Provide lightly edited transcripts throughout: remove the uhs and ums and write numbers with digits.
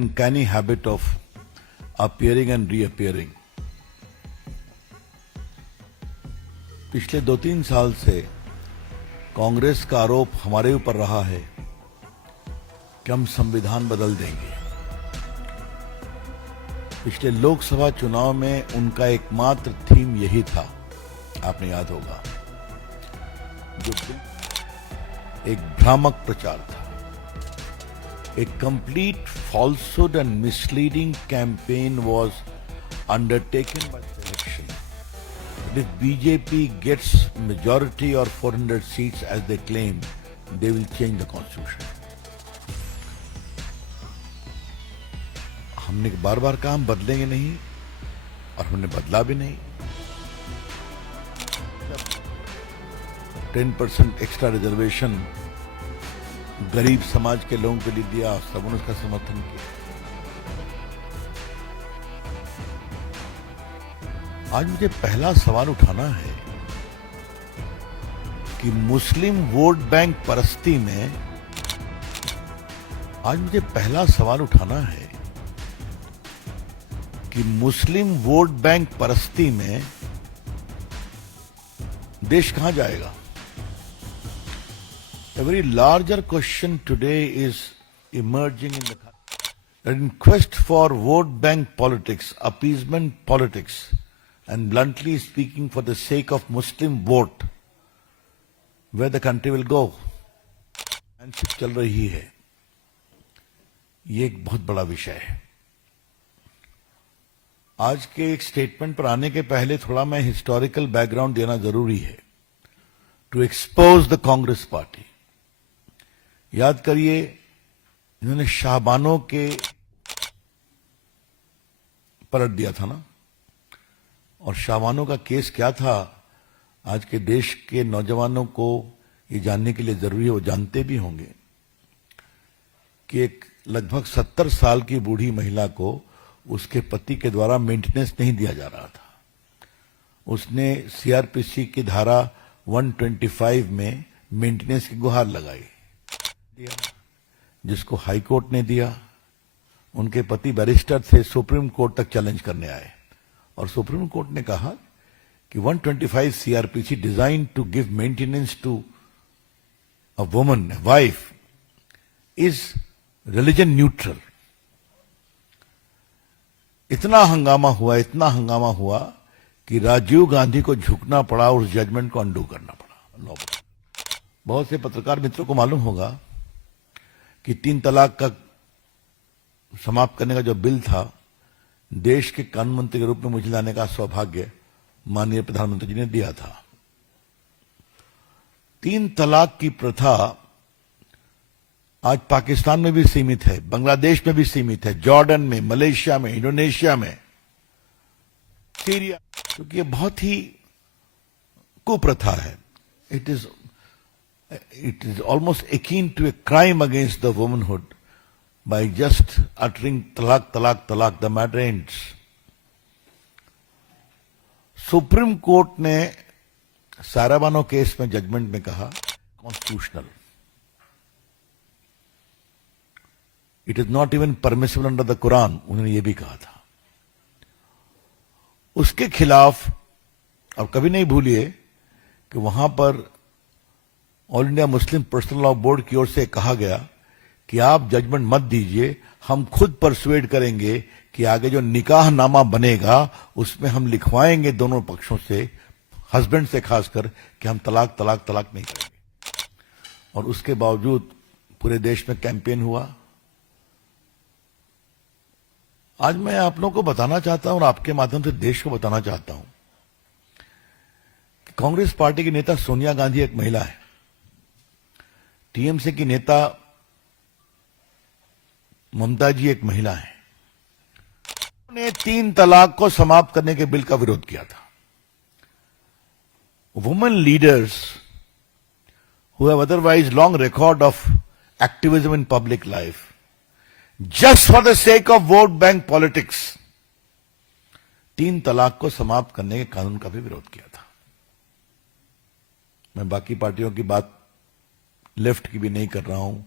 Uncanny habit of appearing and reappearing. पिछले 2-3 साल से कांग्रेस का आरोप हमारे ऊपर रहा है कि हम संविधान बदल देंगे। पिछले लोकसभा चुनाव में उनका एकमात्र थीम यही था, आपने याद होगा, जो एक भ्रामक प्रचार था। A complete falsehood and misleading campaign was undertaken by the election. If BJP gets majority or 400 seats as they claim, they will change the constitution. हमने बार-बार कहा हम बदलेंगे नहीं और हमने बदला भी नहीं। 10% एक्स्ट्रा रिजर्वेशन गरीब समाज के लोगों के लिए दिया, सबने उसका समर्थन किया। आज मुझे पहला सवाल उठाना है कि मुस्लिम वोट बैंक परस्ती में, आज मुझे पहला सवाल उठाना है कि मुस्लिम वोट बैंक परस्ती में देश कहां जाएगा? A very larger question today is emerging in the country. That in quest for vote bank politics, appeasement politics, and bluntly speaking for the sake of Muslim vote, where the country will go. हैंडशिप चल रही है, ये एक बहुत बड़ा विषय है। आज के एक स्टेटमेंट पर आने के पहले थोड़ा मैं हिस्टोरिकल बैकग्राउंड देना जरूरी है, to expose the Congress party. याद करिए, इन्होंने शाहबानों के पलट दिया था ना, और शाहबानों का केस क्या था, आज के देश के नौजवानों को ये जानने के लिए जरूरी है, वो जानते भी होंगे कि एक लगभग 70 साल की बूढ़ी महिला को उसके पति के द्वारा मेंटेनेंस नहीं दिया जा रहा था। उसने सीआरपीसी की धारा 125 में मेंटेनेंस की गुहार लगाई, जिसको हाई कोर्ट ने दिया। उनके पति बैरिस्टर थे, सुप्रीम कोर्ट तक चैलेंज करने आए, और सुप्रीम कोर्ट ने कहा कि 125 CrPC design to give maintenance to a woman, wife, is religion neutral. इतना हंगामा हुआ कि राजीव गांधी को झुकना पड़ा, उस जजमेंट को अंडू करना पड़ा। बहुत से पत्रकार मित्रों को मालूम होगा कि 3 तलाक का समाप्त करने का जो बिल था, देश के कानून मंत्री के रूप में मुझे लाने का सौभाग्य माननीय प्रधानमंत्री जी ने दिया था। 3 तलाक की प्रथा आज पाकिस्तान में भी सीमित है, बांग्लादेश में भी सीमित है, जॉर्डन में, मलेशिया में, इंडोनेशिया में, सीरिया, क्योंकि ये बहुत ही कुप्रथा है। It is almost akin to a crime against the womanhood by just uttering talak, talak, talak. The matter ends. Supreme court ने साराबानो केस में जजमेंट में कहा constitutional, it is not even permissible under the Quran, उन्होंने ये भी कहा था। उसके खिलाफ, और कभी नहीं भूलिए कि वहां पर all India Muslim personal law board की ओर से कहा गया कि आप जजमेंट मत दीजिए, हम खुद परसुएड करेंगे कि आगे जो निकाह नामा बनेगा उसमें हम लिखवाएंगे दोनों पक्षों से, हस्बैंड से खासकर, कि हम तलाक तलाक तलाक नहीं करेंगे। और उसके बावजूद पूरे देश में कैंपेन हुआ। आज मैं आप लोगों को बताना चाहता हूं और आपके माध्यम से देश को बताना चाहता हूं कि कांग्रेस पार्टी की नेता सोनिया गांधी एक महिला है, टीएमसी की नेता ममता जी एक महिला है। उन्होंने 3 तलाक को समाप्त करने के बिल का विरोध किया था। Women leaders who have otherwise long record of activism in public life, just for the sake of vote bank politics, 3 तलाक को समाप्त करने के कानून का भी विरोध किया था। मैं बाकी पार्टियों की बात, लेफ्ट की भी नहीं कर रहा हूं,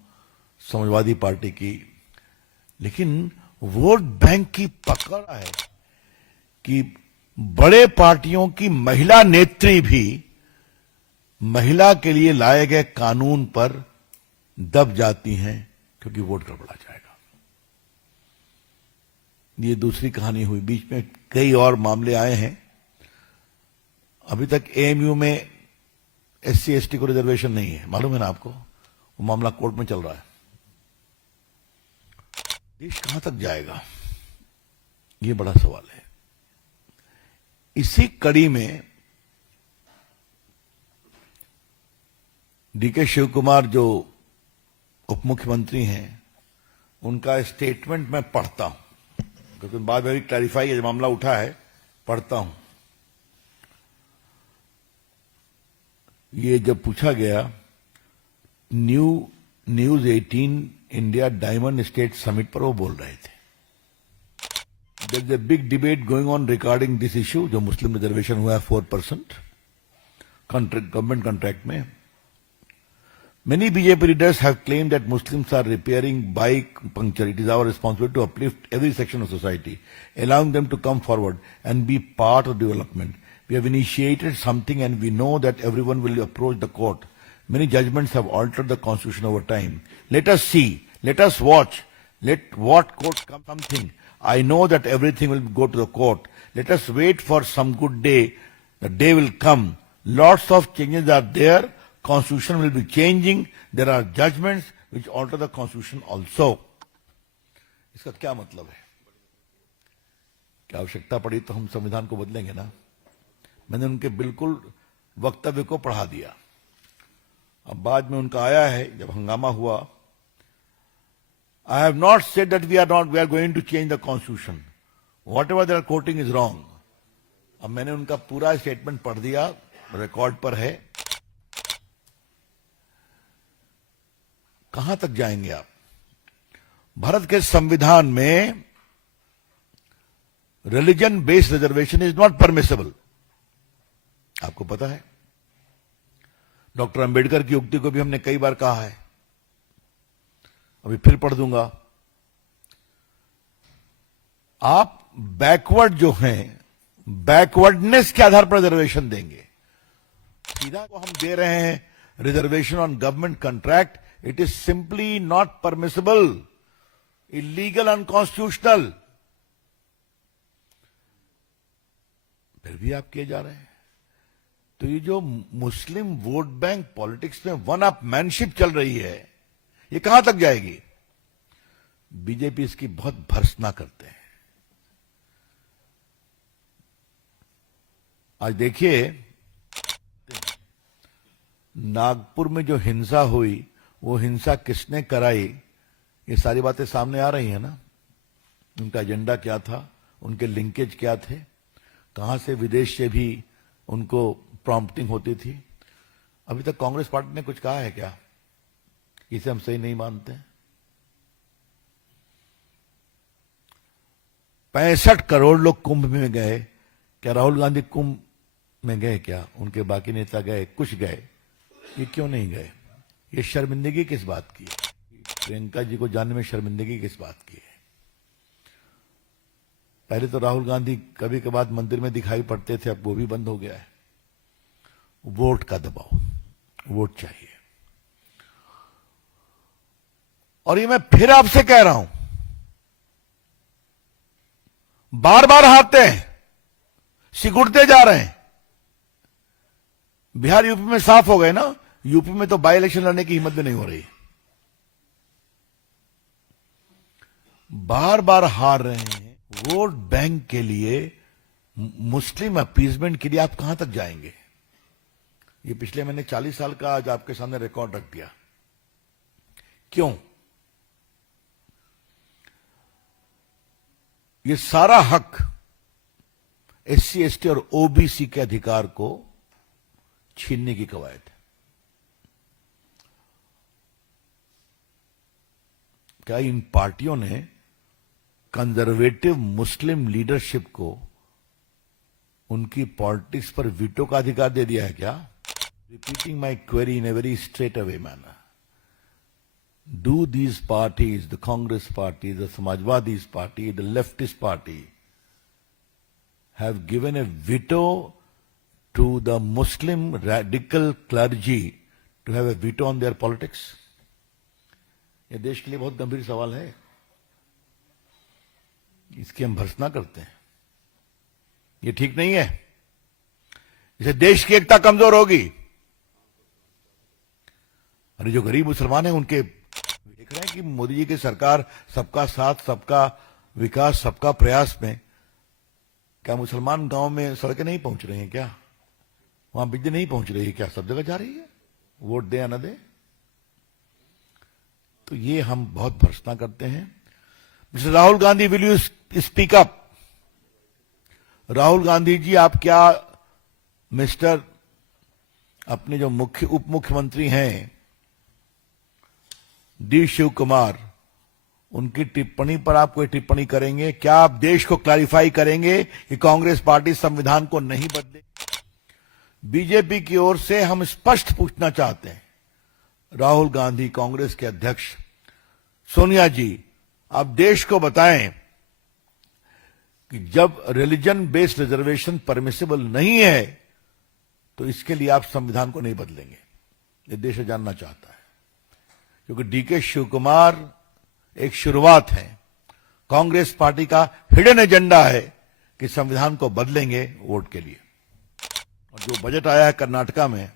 समाजवादी पार्टी की, लेकिन वोट बैंक की पकड़ है कि बड़े पार्टियों की महिला नेत्री भी महिला के लिए लाए गए कानून पर दब जाती हैं क्योंकि वोट गड़बड़ा जाएगा। ये दूसरी कहानी हुई। बीच में कई और मामले आए हैं। अभी तक एएमयू में एससी एसटी को रिजर्वेशन नहीं है, मालूम है ना आपको। वो मामला कोर्ट में चल रहा है। देश कहां तक जाएगा, ये बड़ा सवाल है। इसी कड़ी में डीके शिव कुमार जो उप मुख्यमंत्री हैं, उनका स्टेटमेंट मैं पढ़ता हूं क्योंकि बाद में भी क्लैरिफाई ये मामला उठा है, पढ़ता हूं। ये जब पूछा गया news 18 India diamond state summit पर, वो बोल रहे थे There's a big debate going on regarding this issue, जो मुस्लिम रिजर्वेशन हुआ है 4% गवर्नमेंट कॉन्ट्रैक्ट में। Many BJP leaders have claimed that Muslims are repairing bike puncture. It is our responsibility to uplift every section of society, allowing them to come forward and be part of development. We have initiated something and we know that everyone will approach the court. Many judgments have altered the constitution over time. Let us see, let us watch, let what court come something. I know that everything will go to the court. Let us wait for some good day. The day will come. Lots of changes are there. Constitution will be changing. There are judgments which alter the constitution also. इसका क्या मतलब है? क्या आवश्यकता पड़ी तो हम संविधान को बदलेंगे ना। मैंने उनके बिल्कुल वक्तव्य को पढ़ा दिया। अब बाद में उनका आया है, जब हंगामा हुआ, I have not said that we are going to change the constitution. Whatever they are quoting is wrong. अब मैंने उनका पूरा स्टेटमेंट पढ़ दिया, रिकॉर्ड पर है। कहां तक जाएंगे आप? भारत के संविधान में religion based reservation is not permissible. आपको पता है, डॉक्टर अंबेडकर की उक्ति को भी हमने कई बार कहा है, अभी फिर पढ़ दूंगा। आप बैकवर्ड जो हैं, बैकवर्डनेस के आधार पर रिजर्वेशन देंगे। सीधा को हम दे रहे हैं reservation on government contract. It is simply not permissible, illegal, unconstitutional. फिर भी आप किए जा रहे हैं। तो ये जो मुस्लिम वोट बैंक पॉलिटिक्स में वन अप मैनशिप चल रही है, ये कहां तक जाएगी? बीजेपी इसकी बहुत भर्त्सना करते हैं। आज देखिए, नागपुर में जो हिंसा हुई, वो हिंसा किसने कराई, ये सारी बातें सामने आ रही हैं ना। उनका एजेंडा क्या था, उनके लिंकेज क्या थे, कहां से विदेश से भी उनको प्रॉम्प्टिंग होती थी। अभी तक कांग्रेस पार्टी ने कुछ कहा है क्या? इसे हम सही नहीं मानते। 65 करोड़ लोग कुंभ में गए। क्या राहुल गांधी कुंभ में गए क्या? उनके बाकी नेता गए, कुछ गए, ये क्यों नहीं गए? ये शर्मिंदगी किस बात की है? प्रियंका जी को जानने में शर्मिंदगी किस बात की है? पहले तो राहुल गांधी कभी कभार मंदिर में दिखाई पड़ते थे, अब वो भी बंद हो गया है। वोट का दबाव, वोट चाहिए। और ये मैं फिर आपसे कह रहा हूं, बार बार हारते हैं, सिकुड़ते जा रहे हैं। बिहार यूपी में साफ हो गए ना। यूपी में तो बाई इलेक्शन लड़ने की हिम्मत भी नहीं हो रही। बार बार हार रहे हैं। वोट बैंक के लिए, मुस्लिम अपीजमेंट के लिए आप कहां तक जाएंगे? ये पिछले मैंने 40 साल का आज आपके सामने रिकॉर्ड रख दिया। क्यों? ये सारा हक एससी एसटी और ओबीसी के अधिकार को छीनने की कवायद है। क्या इन पार्टियों ने कंजर्वेटिव मुस्लिम लीडरशिप को उनकी पॉलिटिक्स पर वीटो का अधिकार दे दिया है क्या? Repeating my query in a very straight away manner, do these parties, the Congress party, the Samajwadi party, the leftist party, have given a veto to the Muslim radical clergy to have a veto on their politics? ये देश के लिए बहुत गंभीर सवाल है, इसकी हम भर्त्सना करते हैं। ये ठीक नहीं है, इससे देश की एकता कमजोर होगी। और जो गरीब मुसलमान हैं उनके देख रहे हैं कि मोदी जी की सरकार सबका साथ, सबका विकास, सबका प्रयास में क्या मुसलमान गांव में सड़कें नहीं पहुंच रही हैं? क्या वहां बिजली नहीं पहुंच रही है? क्या सब जगह जा रही है? वोट दे या न दे। तो ये हम बहुत भर्त्सना करते हैं। Mister Rahul Gandhi, will you speak up? Rahul Gandhi ji, आप क्या मिस्टर अपने जो उप मुख्यमंत्री हैं डी शिव कुमार, उनकी टिप्पणी पर आप कोई टिप्पणी करेंगे? क्या आप देश को क्लैरिफाई करेंगे कि कांग्रेस पार्टी संविधान को नहीं बदले? बीजेपी की ओर से हम स्पष्ट पूछना चाहते हैं, राहुल गांधी कांग्रेस के अध्यक्ष, सोनिया जी, आप देश को बताएं कि जब रिलीजन बेस्ड रिजर्वेशन परमिसिबल नहीं है तो इसके लिए आप संविधान को नहीं बदलेंगे। ये देश जानना चाहता है, क्योंकि डीके शिव कुमार एक शुरुआत है, कांग्रेस पार्टी का हिडन एजेंडा है कि संविधान को बदलेंगे वोट के लिए। और जो बजट आया है कर्नाटका में,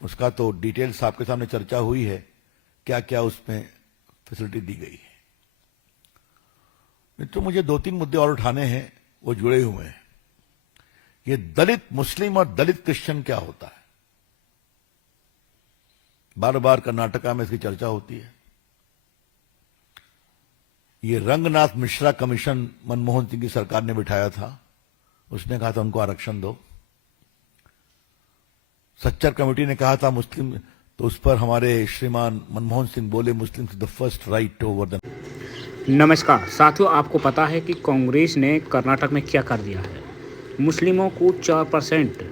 उसका तो डिटेल्स आपके सामने चर्चा हुई है, क्या क्या उसमें फैसिलिटी दी गई है। तो मुझे 2-3 मुद्दे और उठाने हैं, वो जुड़े हुए हैं। ये दलित मुस्लिम और दलित क्रिश्चियन क्या होता है? बार बार कर्नाटका में इसकी चर्चा होती है। ये रंगनाथ मिश्रा कमीशन मनमोहन सिंह की सरकार ने बिठाया था, उसने कहा था उनको आरक्षण दो। सच्चर कमेटी ने कहा था मुस्लिम, तो उस पर हमारे श्रीमान मनमोहन सिंह बोले Muslim the first right over the. नमस्कार साथियों, आपको पता है कि कांग्रेस ने कर्नाटक में क्या कर दिया है? मुस्लिमों को 4%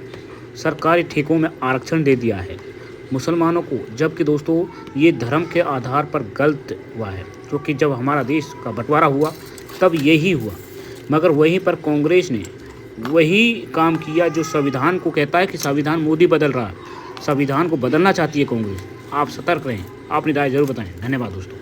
सरकारी ठेकों में आरक्षण दे दिया है, मुसलमानों को, जबकि दोस्तों ये धर्म के आधार पर गलत हुआ है, क्योंकि जब हमारा देश का बंटवारा हुआ तब यही हुआ। मगर वहीं पर कांग्रेस ने वही काम किया जो संविधान को कहता है कि संविधान मोदी बदल रहा है, संविधान को बदलना चाहती है कांग्रेस। आप सतर्क रहें, अपनी राय जरूर बताएं। धन्यवाद दोस्तों।